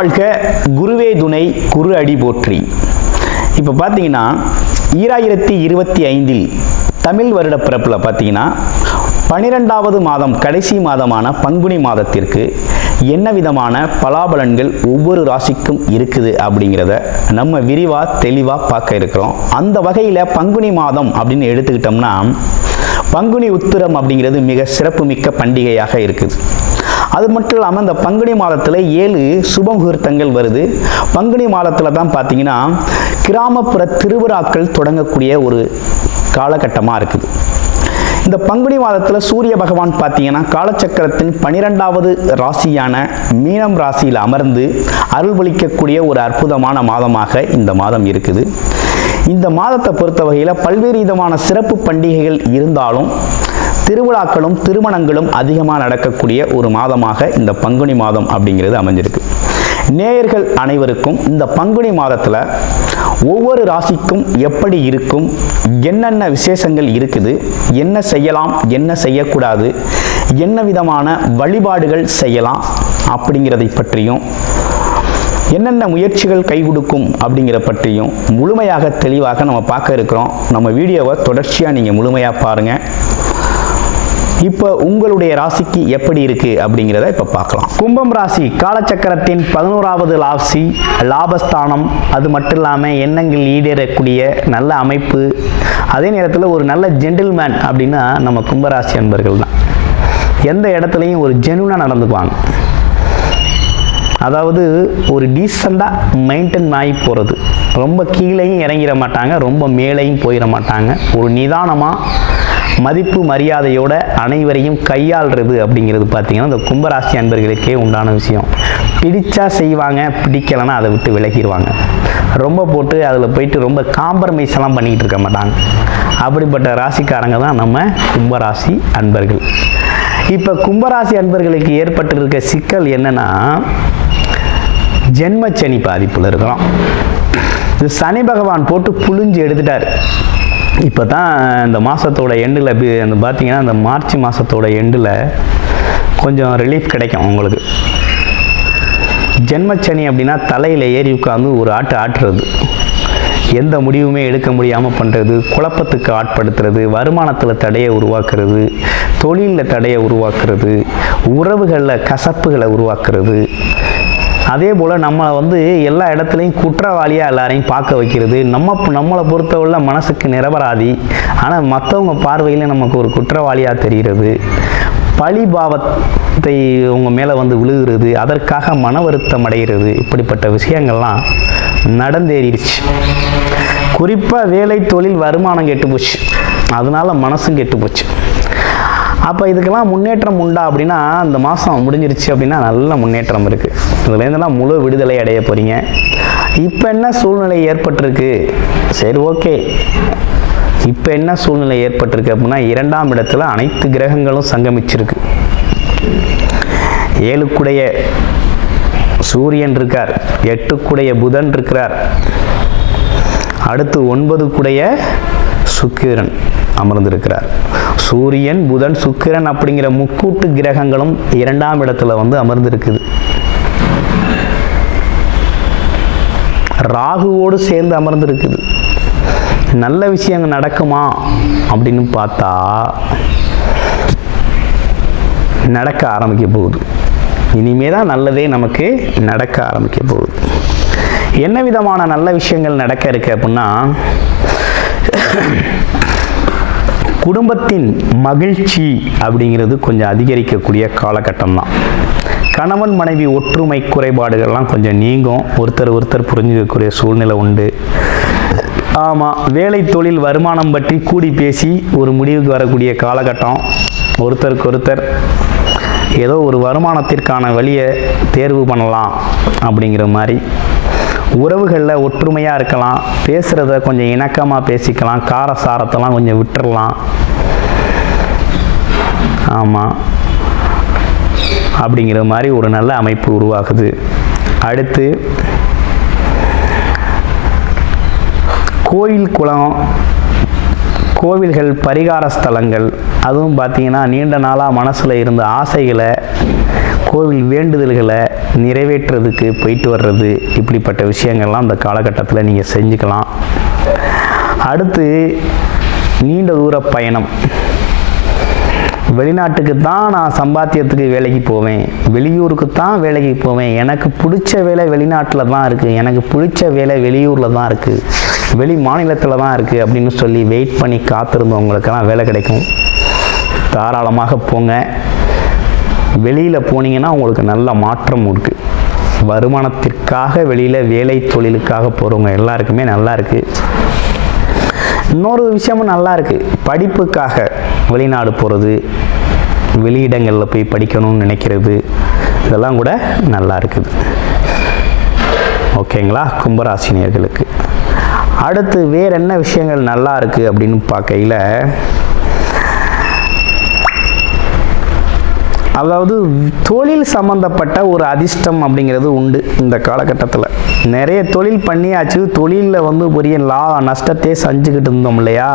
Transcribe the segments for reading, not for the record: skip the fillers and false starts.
வாழ்க குருவே துணை குரு அடி போற்றி. இப்போ பார்த்தீங்கன்னா 2025 தமிழ் வருட பிறப்பில் பார்த்தீங்கன்னா 12வது மாதம் கடைசி மாதமான பங்குனி மாதத்திற்கு என்ன விதமான பலாபலன்கள் ஒவ்வொரு ராசிக்கும் இருக்குது அப்படிங்கிறத நம்ம விரிவாக தெளிவாக பார்க்க இருக்கிறோம். அந்த வகையில் பங்குனி மாதம் அப்படின்னு எடுத்துக்கிட்டோம்னா பங்குனி உத்திரம் அப்படிங்கிறது மிக சிறப்புமிக்க பண்டிகையாக இருக்குது. அது மட்டும் இல்லாமல் இந்த பங்குனி மாதத்தில் 7 சுப முகூர்த்தங்கள் வருது. பங்குனி மாதத்தில் தான் பார்த்தீங்கன்னா கிராமப்புற திருவிழாக்கள் தொடங்கக்கூடிய ஒரு காலகட்டமாக இருக்குது. இந்த பங்குனி மாதத்தில் சூரிய பகவான் பார்த்தீங்கன்னா காலச்சக்கரத்தின் 12வது ராசியான மீனம் ராசியில் அமர்ந்து அருள்பளிக்கக்கூடிய ஒரு அற்புதமான மாதமாக இந்த மாதம் இருக்குது. இந்த மாதத்தை பொறுத்த வகையில் பல்வேறு விதமான சிறப்பு பண்டிகைகள் இருந்தாலும் திருவிழாக்களும் திருமணங்களும் அதிகமாக நடக்கக்கூடிய ஒரு மாதமாக இந்த பங்குனி மாதம் அப்படிங்கிறது அமைஞ்சிருக்கு. நேயர்கள் அனைவருக்கும் இந்த பங்குனி மாதத்தில் ஒவ்வொரு ராசிக்கும் எப்படி இருக்கும், என்னென்ன விசேஷங்கள் இருக்குது, என்ன செய்யலாம் என்ன செய்யக்கூடாது, என்ன விதமான வழிபாடுகள் செய்யலாம் அப்படிங்கிறதை பற்றியும் என்னென்ன முயற்சிகள் கை கொடுக்கும் அப்படிங்கிற பற்றியும் முழுமையாக தெளிவாக நம்ம பார்க்க இருக்கிறோம். நம்ம வீடியோவை தொடர்ச்சியாக நீங்கள் முழுமையாக பாருங்கள். இப்போ உங்களுடைய ராசிக்கு எப்படி இருக்கு அப்படிங்கிறத இப்போ பார்க்கலாம். கும்பம் ராசி காலச்சக்கரத்தின் 11வது ராசி, லாபஸ்தானம். அது மட்டும் இல்லாமல் எண்ணங்கள் ஈடேறக்கூடிய நல்ல அமைப்பு, அதே நேரத்தில் ஒரு நல்ல ஜென்டில்மேன் அப்படின்னா நம்ம கும்பராசி அன்பர்கள் தான். எந்த இடத்துலையும் ஒரு ஜெனுவனாக நடந்துக்குவாங்க. அதாவது ஒரு டீசெண்டாக மெயின்டைன் ஆகி போகிறது. ரொம்ப கீழேயும் இறங்கிட மாட்டாங்க, ரொம்ப மேலேயும் போயிட மாட்டாங்க. ஒரு நிதானமாக மதிப்பு மரியாதையோட அனைவரையும் கையாளுறது அப்படிங்கிறது பார்த்தீங்கன்னா இந்த கும்பராசி அன்பர்களுக்கே உண்டான விஷயம். பிடிச்சா செய்வாங்க, பிடிக்கலைன்னா அதை விட்டு விலகிடுவாங்க. ரொம்ப போட்டு அதில் போயிட்டு ரொம்ப காம்ப்ரமைஸ் எல்லாம் பண்ணிக்கிட்டு இருக்க மாட்டாங்க. அப்படிப்பட்ட ராசிக்காரங்க தான் நம்ம கும்பராசி அன்பர்கள். இப்போ கும்பராசி அன்பர்களுக்கு ஏற்பட்டிருக்க சிக்கல் என்னன்னா ஜென்மச்சனி பாதிப்பில் இருக்கிறோம். இது சனி பகவான் போட்டு புழிஞ்சு எடுத்துட்டார். இப்போ தான் இந்த மாதத்தோட எண்டில் அந்த பார்த்தீங்கன்னா இந்த மார்ச் மாதத்தோட எண்டில் கொஞ்சம் ரிலீஃப் கிடைக்கும் உங்களுக்கு. ஜென்மச்சனி அப்படின்னா தலையில் ஏறி உட்காந்து ஒரு ஆட்டுறது, எந்த முடிவுமே எடுக்க முடியாமல் பண்ணுறது, குழப்பத்துக்கு ஆட்படுத்துறது, வருமானத்தில் தடையை உருவாக்குறது, தொழிலில் தடையை உருவாக்குறது, உறவுகளில் கசப்புகளை உருவாக்குறது, அதே போல் நம்மளை எல்லா இடத்துலையும் குற்றவாளியாக எல்லாரையும் பார்க்க வைக்கிறது. நம்மளை பொறுத்தவரை மனசுக்கு நிரபராதி, ஆனால் மற்றவங்க பார்வையில் நமக்கு ஒரு குற்றவாளியாக தெரிகிறது. பழி பாவத்தை உங்கள் மேலே விழுகிறது, அதற்காக மன வருத்தம் அடைகிறது. இப்படிப்பட்ட விஷயங்கள்லாம் நடந்தேறிடுச்சு. குறிப்பாக வேலை தொழில் வருமானம் கெட்டு போச்சு, அதனால மனசும் கெட்டு போச்சு. அப்போ இதுக்கெல்லாம் முன்னேற்றம் உண்டா அப்படின்னா இந்த மாதம் முடிஞ்சிருச்சு அப்படின்னா நல்ல முன்னேற்றம் இருக்குது. இதுலேருந்துலாம் முழு விடுதலை அடைய போகிறீங்க. இப்போ என்ன சூழ்நிலை ஏற்பட்டிருக்கு, சரி ஓகே, இப்போ என்ன சூழ்நிலை ஏற்பட்டிருக்கு அப்படின்னா 2ஆம் இடத்துல அனைத்து கிரகங்களும் சங்கமிச்சிருக்கு. 7க்குடைய சூரியன் இருக்கார், 8க்குடைய புதன் இருக்கிறார், அடுத்து 9க்குடைய சுக்கிரன் அமர்ந்திருக்கிறார். சூரியன் புதன் சுக்கிரன் அப்படிங்கிற முக்கூட்டு கிரகங்களும் 2ஆம் இடத்துல அமர்ந்திருக்குது. ராகுவோடு சேர்ந்து அமர்ந்திருக்குது. நல்ல விஷயங்கள் நடக்குமா அப்படின்னு பார்த்தா நடக்க ஆரம்பிக்க போகுது. இனிமே தான் நல்லதே நமக்கு நடக்க ஆரம்பிக்க போகுது. என்ன விதமான நல்ல விஷயங்கள் நடக்க இருக்கு அப்படின்னா குடும்பத்தின் மகிழ்ச்சி அப்படிங்கிறது கொஞ்சம் அதிகரிக்கக்கூடிய காலகட்டம் தான். கணவன் மனைவி ஒற்றுமை குறைபாடுகள்லாம் கொஞ்சம் நீங்கும். ஒருத்தர் புரிஞ்சுக்கக்கூடிய சூழ்நிலை உண்டு. ஆமாம், வேலை தொழில் வருமானம் பற்றி கூடி பேசி ஒரு முடிவுக்கு வரக்கூடிய காலகட்டம். ஒருத்தர் ஏதோ ஒரு வருமானத்திற்கான வழியை தேர்வு பண்ணலாம் அப்படிங்கிற மாதிரி. உறவுகளில் ஒற்றுமையாக இருக்கலாம், பேசுகிறத கொஞ்சம் இணக்கமாக பேசிக்கலாம், காரசாரத்தெல்லாம் கொஞ்சம் விட்டுறலாம். ஆமாம், அப்படிங்கிற மாதிரி ஒரு நல்ல அமைப்பு உருவாகுது. அடுத்து கோயில் கோவில்கள், பரிகார ஸ்தலங்கள், அதுவும் பார்த்திங்கன்னா நீண்ட நாளாக மனசில் இருந்த ஆசைகளை, கோவில் வேண்டுதல்களை நிறைவேற்றுறதுக்கு போயிட்டு வர்றது, இப்படிப்பட்ட விஷயங்கள்லாம் இந்த காலகட்டத்தில் நீங்கள் செஞ்சுக்கலாம். அடுத்து நீண்ட தூர பயணம். வெளிநாட்டுக்கு தான் நான் சம்பாத்தியத்துக்கு வேலைக்கு போவேன், வெளியூருக்கு தான் வேலைக்கு போவேன், எனக்கு பிடிச்ச வேலை வெளிநாட்டில் தான் இருக்குது, எனக்கு பிடிச்ச வேலை வெளியூரில் தான் இருக்குது, வெளி மாநிலத்தில் தான் இருக்குது அப்படின்னு சொல்லி வெயிட் பண்ணி காத்திருந்தவங்களுக்கெல்லாம் வேலை கிடைக்கும். தாராளமாக போங்க. வெளியில் போனீங்கன்னா உங்களுக்கு நல்ல மாற்றம் இருக்குது. வருமானத்திற்காக வெளியில் வேலை தொழிலுக்காக போகிறவங்க எல்லாருக்குமே நல்லா இருக்குது. இன்னொரு விஷயமும் நல்லா இருக்குது. படிப்புக்காக வெளிநாடு போகிறது, வெளியிடங்களில் போய் படிக்கணும்னு நினைக்கிறது, இதெல்லாம் கூட நல்லா இருக்குது. ஓகேங்களா கும்பராசினியர்களுக்கு. அடுத்து வேறு என்ன விஷயங்கள் நல்லா இருக்குது அப்படின்னு பார்க்கையில், அதாவது தொழில் சம்மந்தப்பட்ட ஒரு அதிர்ஷ்டம் அப்படிங்கிறது உண்டு. இந்த காலகட்டத்தில் நிறைய தொழில் பண்ணியாச்சு, தொழிலில் பெரிய நஷ்டத்தையே செஞ்சுக்கிட்டு இருந்தோம் இல்லையா.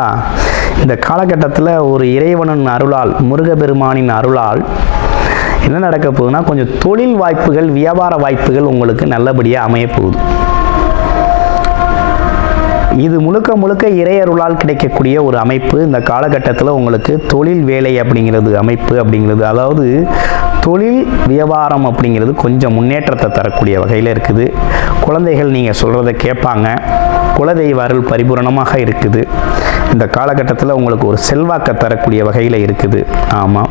இந்த காலகட்டத்தில் ஒரு இறைவனின் அருளால், முருகப்பெருமானின் அருளால் என்ன நடக்க போகுதுன்னா, கொஞ்சம் தொழில் வாய்ப்புகள், வியாபார வாய்ப்புகள் உங்களுக்கு நல்லபடியாக அமைய போகுது. இது முழுக்க முழுக்க இறையருளால் கிடைக்கக்கூடிய ஒரு அமைப்பு. இந்த காலகட்டத்தில் உங்களுக்கு தொழில் வேலை அப்படிங்கிறது அமைப்பு அப்படிங்கிறது, அதாவது தொழில் வியாபாரம் அப்படிங்கிறது கொஞ்சம் முன்னேற்றத்தை தரக்கூடிய வகையில் இருக்குது. குழந்தைகள் நீங்கள் சொல்கிறத கேட்பாங்க. குலதெய்வ அருள் பரிபூரணமாக இருக்குது. இந்த காலகட்டத்தில் உங்களுக்கு ஒரு செல்வாக்கை தரக்கூடிய வகையில் இருக்குது. ஆமாம்,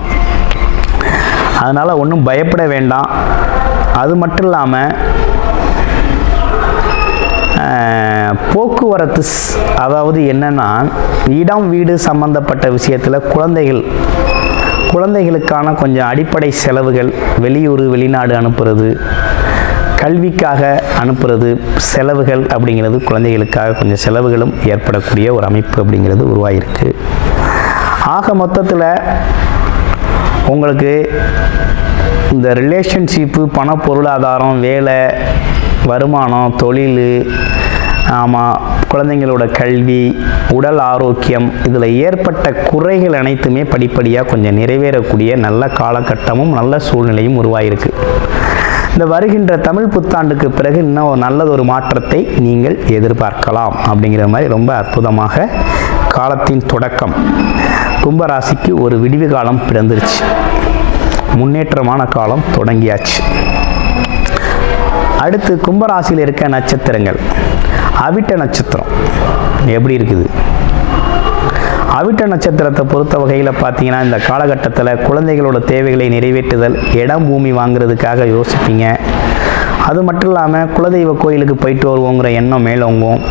அதனால் ஒன்றும் பயப்பட வேண்டாம். அது மட்டும் இல்லாமல் போக்குவரத்து, அதாவது என்னென்னா இடம் வீடு சம்பந்தப்பட்ட விஷயத்தில் குழந்தைகளுக்கான கொஞ்சம் அடிப்படை செலவுகள், வெளியூர் வெளிநாடு அனுப்புறது, கல்விக்காக அனுப்புறது, செலவுகள் அப்படிங்கிறது குழந்தைகளுக்காக கொஞ்சம் செலவுகளும் ஏற்படக்கூடிய ஒரு அமைப்பு அப்படிங்கிறது உருவாகிருக்கு. ஆக மொத்தத்தில் உங்களுக்கு இந்த ரிலேஷன்ஷிப்பு, பண பொருளாதாரம், வேலை, வருமானம், தொழில், ஆமாம், குழந்தைங்களோட கல்வி, உடல் ஆரோக்கியம், இதில் ஏற்பட்ட குறைகள் அனைத்துமே படிப்படியாக கொஞ்சம் நிறைவேறக்கூடிய நல்ல காலகட்டமும் நல்ல சூழ்நிலையும் உருவாயிருக்கு. இந்த வருகின்ற தமிழ் புத்தாண்டுக்கு பிறகு இன்னும் நல்லதொரு மாற்றத்தை நீங்கள் எதிர்பார்க்கலாம். அப்படிங்கிற மாதிரி ரொம்ப அற்புதமாக காலத்தின் தொடக்கம் கும்பராசிக்கு ஒரு விடிவு காலம் பிறந்துருச்சு. முன்னேற்றமான காலம் தொடங்கியாச்சு. அடுத்து கும்பராசியில் இருக்க நட்சத்திரங்கள். அவிட்ட நட்சத்திரம் எப்படி இருக்குது? அவிட்ட நட்சத்திரத்தை பொறுத்த வகையில் பார்த்தீங்கன்னா, இந்த காலகட்டத்தில் குழந்தைகளோட தேவைகளை நிறைவேற்றுதல், இடம் பூமி வாங்குறதுக்காக யோசிப்பீங்க. அது மட்டும் இல்லாமல் குலதெய்வ கோயிலுக்கு போயிட்டு வருவோங்கிற எண்ணம் மேலோங்கும்.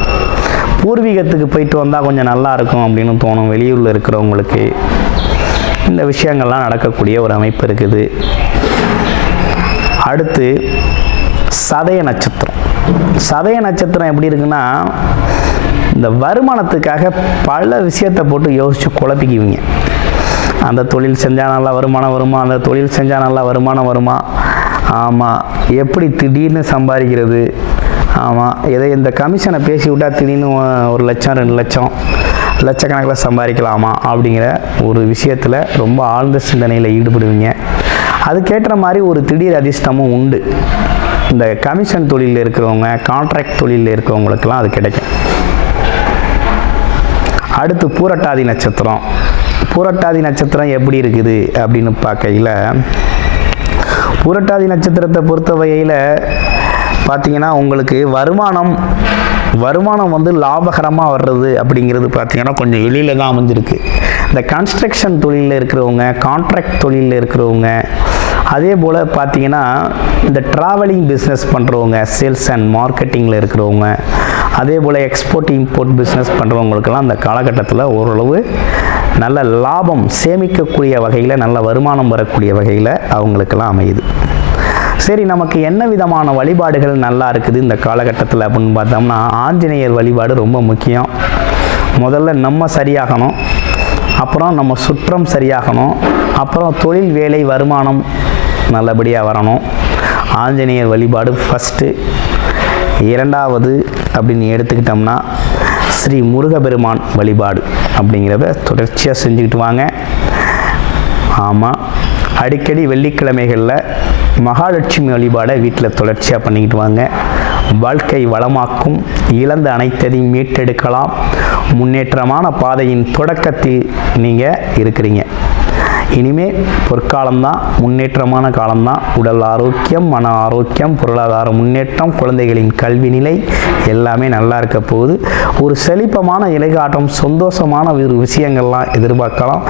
பூர்வீகத்துக்கு போயிட்டு வந்தால் கொஞ்சம் நல்லா இருக்கும் அப்படின்னு தோணும். வெளியூரில் இருக்கிறவங்களுக்கு இந்த விஷயங்கள்லாம் நடக்கக்கூடிய ஒரு அமைப்பு இருக்குது. அடுத்து சதய நட்சத்திரம். சதய நட்சத்திரம் எப்படி இருக்குன்னா, இந்த வருமானத்துக்காக பல விஷயத்தை போட்டு யோசித்து குழப்பிக்குவீங்க. அந்த தொழில் செஞ்சால் நல்லா வருமானம் வருமா, அந்த தொழில் செஞ்சால் நல்லா வருமானம் வருமா, ஆமாம், எப்படி திடீர்னு சம்பாதிக்கிறது, ஆமாம், எதை இந்த கமிஷனை பேசி விட்டால் திடீர்னு 1 லட்சம் 2 லட்சம் லட்சக்கணக்கில் சம்பாதிக்கலாமா அப்படிங்கிற ஒரு விஷயத்தில் ரொம்ப ஆழ்ந்த சிந்தனையில் ஈடுபடுவீங்க. அதுக்கேற்ற மாதிரி ஒரு திடீர் அதிர்ஷ்டமும் உண்டு. இந்த கமிஷன் தொழிலில் இருக்கிறவங்க, கான்ட்ராக்ட் தொழிலில் இருக்கிறவங்களுக்கெல்லாம் அது கிடைக்கும். அடுத்து பூரட்டாதி நட்சத்திரம். பூரட்டாதி நட்சத்திரம் எப்படி இருக்குது அப்படின்னு பார்க்கையில், பூரட்டாதி நட்சத்திரத்தை பொறுத்த வகையில் பார்த்தீங்கன்னா, உங்களுக்கு வருமானம் லாபகரமாக வர்றது அப்படிங்கிறது பார்த்தீங்கன்னா கொஞ்சம் வெளியில் தான் அமைஞ்சிருக்கு. இந்த கன்ஸ்ட்ரக்ஷன் தொழிலில் இருக்கிறவங்க, கான்ட்ராக்ட் தொழிலில் இருக்கிறவங்க, அதே போல் பார்த்தீங்கன்னா இந்த ட்ராவலிங் பிஸ்னஸ் பண்ணுறவங்க, சேல்ஸ் அண்ட் மார்க்கெட்டிங்கில் இருக்கிறவங்க, அதே போல் எக்ஸ்போர்ட் இம்போர்ட் பிஸ்னஸ் பண்ணுறவங்களுக்கெல்லாம் அந்த காலகட்டத்தில் ஓரளவு நல்ல லாபம் சேமிக்கக்கூடிய வகையில், நல்ல வருமானம் வரக்கூடிய வகையில் அவங்களுக்கெல்லாம் அமையுது. சரி, நமக்கு என்ன விதமான வழிபாடுகள் நல்லா இருக்குது இந்த காலகட்டத்தில் அப்படின்னு பார்த்தோம்னா, ஆஞ்சநேயர் வழிபாடு ரொம்ப முக்கியம். முதல்ல நம்ம சரியாகணும், அப்புறம் நம்ம சுற்றம் சரியாகணும், அப்புறம் தொழில் வேலை வருமானம் நல்லபடியாக வரணும். ஆஞ்சநேயர் வழிபாடு ஃபஸ்ட்டு. இரண்டாவது அப்படின்னு எடுத்துக்கிட்டோம்னா ஸ்ரீ முருகப்பெருமான் வழிபாடு. அப்படிங்கிறத தொடர்ச்சியாக செஞ்சுக்கிட்டு வாங்க. ஆமாம், அடிக்கடி வெள்ளிக்கிழமைகளில் மகாலட்சுமி வழிபாடை வீட்டில் தொடர்ச்சியாக பண்ணிக்கிட்டு வாங்க. வாழ்க்கை வளமாக்கும், இழந்த அனைத்தையும் மீட்டெடுக்கலாம். முன்னேற்றமான பாதையின் தொடக்கத்தில் நீங்கள் இருக்கிறீங்க. இனிமே பொற்காலம்தான், முன்னேற்றமான காலம்தான். உடல் ஆரோக்கியம், மன ஆரோக்கியம், பொருளாதார முன்னேற்றம், குழந்தைகளின் கல்வி நிலை எல்லாமே நல்லா இருக்க போகுது. ஒரு செழிப்பமான இலைகாட்டம், சந்தோஷமான ஒரு விஷயங்கள்லாம் எதிர்பார்க்கலாம்.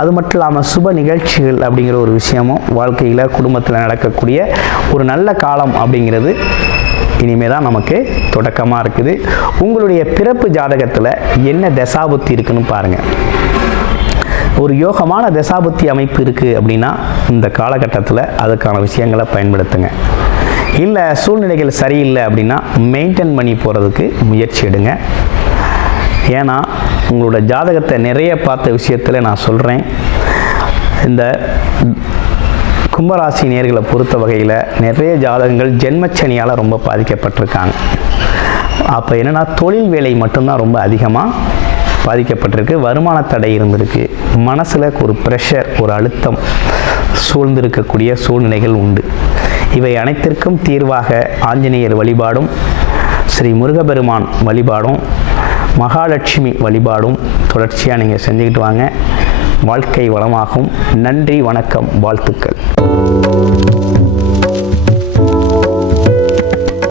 அது மட்டும் இல்லாமல் சுப நிகழ்ச்சிகள் அப்படிங்கிற ஒரு விஷயமும் வாழ்க்கையில் குடும்பத்தில் நடக்கக்கூடிய ஒரு நல்ல காலம் அப்படிங்கிறது இனிமே தான் நமக்கு தொடக்கமாக இருக்குது. உங்களுடைய பிறப்பு ஜாதகத்தில் என்ன தசாபுத்தி இருக்குன்னு பாருங்கள். ஒரு யோகமான தசாபுத்தி அமைப்பு இருக்குது அப்படின்னா இந்த காலகட்டத்தில் அதுக்கான விஷயங்களை பயன்படுத்துங்க. இல்லை சூழ்நிலைகள் சரியில்லை அப்படின்னா மெயின்டைன் பண்ணி போகிறதுக்கு முயற்சி எடுங்க. ஏன்னா உங்களோட ஜாதகத்தை நிறைய பார்த்த விஷயத்தில் நான் சொல்கிறேன், இந்த கும்பராசி நேர்களை பொறுத்த வகையில் நிறைய ஜாதகங்கள் ஜென்மச்சனியால் ரொம்ப பாதிக்கப்பட்டிருக்காங்க. அப்போ என்னென்னா தொழில் வேலை மட்டும்தான் ரொம்ப அதிகமாக பாதிக்கப்பட்டிருக்கு. வருமான தடை இருந்திருக்கு. மனசில் ஒரு ப்ரெஷர், ஒரு அழுத்தம் சூழ்ந்திருக்கக்கூடிய சூழ்நிலைகள் உண்டு. இவை அனைத்திற்கும் தீர்வாக ஆஞ்சநேயர் வழிபாடும், ஸ்ரீ முருகப்பெருமான் வழிபாடும், மகாலட்சுமி வழிபாடும் தொடர்ச்சியாக நீங்கள் செஞ்சுக்கிட்டு வாங்க. வாழ்க்கை வளமாகும். நன்றி, வணக்கம், வாழ்த்துக்கள்.